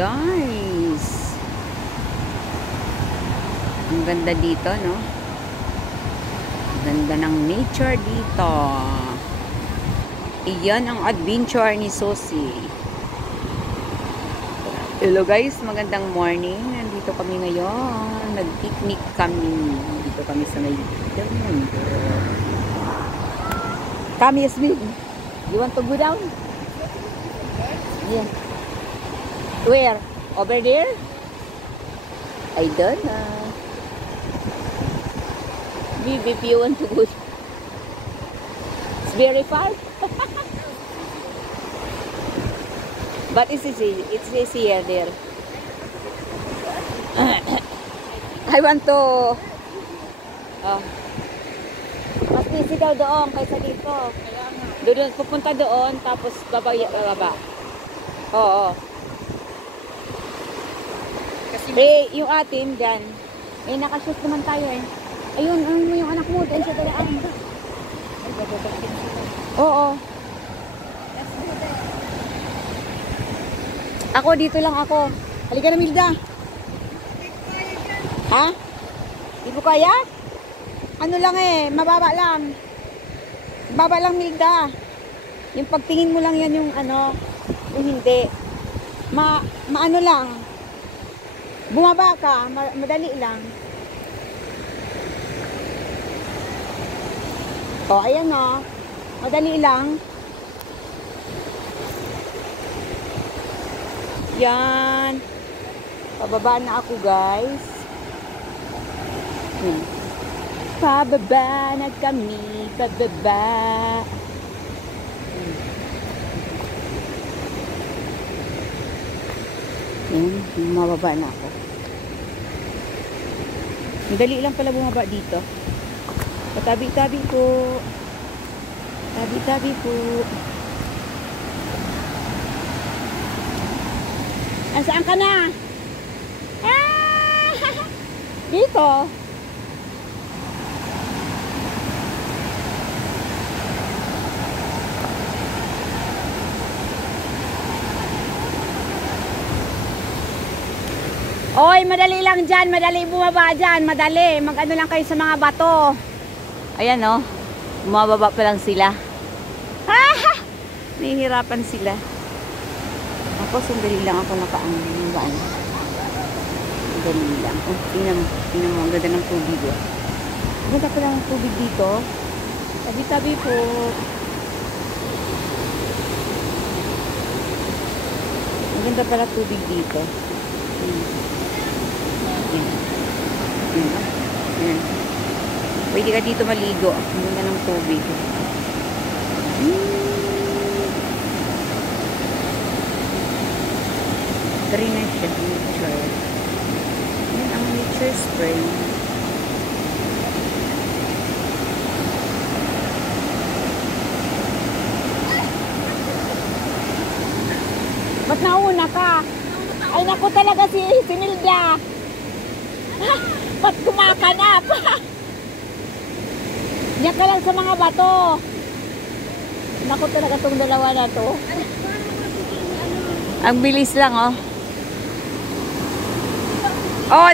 Guys, ang ganda dito, no? Ang ganda ng nature dito. Iyan ang adventure ni Susie. Hello guys, magandang morning. Nandito kami ngayon. Nag-picnic kami. Dito kami sa may Come, Yasmin. You want to go down? Yeah. Where? Over there? I don't know. Maybe if you want to go. It's very far. But it's easier there. I want to. Oh. Mas easy daw doon kaysa dito. Doon pupunta doon tapos baba. Oo. Eh, yung atin dyan. Eh, nakashoot naman tayo eh. Ayun, mo yung anak mo. Dahil siya talaan. Oo. Ako, dito lang ako. Halika na, Milda. Ha? Di mo kaya? Ano lang eh, mababa lang. Mababa lang, Milda. Yung pagtingin mo lang yan yung ano, yung hindi. Maano lang. Bumaba ka, madali lang. O, ayan o. Madali lang. Yan. Pababa na ako, guys. Pababa na kami. Pababa. Yan, mababa na ako. Madali lang pala bumaba dito. Patabi-tabi po. Tabi-tabi po. Saan ka na? Ah! Dito. Oy, madali lang dyan. Madali bumaba dyan. Madali. Mag-ano lang kayo sa mga bato. Ayan o. Bumababa pa lang sila. Ha! Nahihirapan sila. Ako, sandali lang ako nakaangin. Yung baan? Sandali lang. Oh, tingnan mo. Tingnan mo. Ang ganda ng tubig. Oh. Ang ganda pala ng tubig dito. Tabi-tabi po. Ang ganda pala tubig dito. Yan. Pwede ka dito maligo. Ang ganda ng tubig. Very nice siya. Nature. Yan ang nature spring. Ba't nauna ka? Ay naku talaga si Milda. Ba't kumakanap? Diyan ka lang sa mga bato. Naku talaga tong dalawa na to. Ang bilis lang oh. Oh,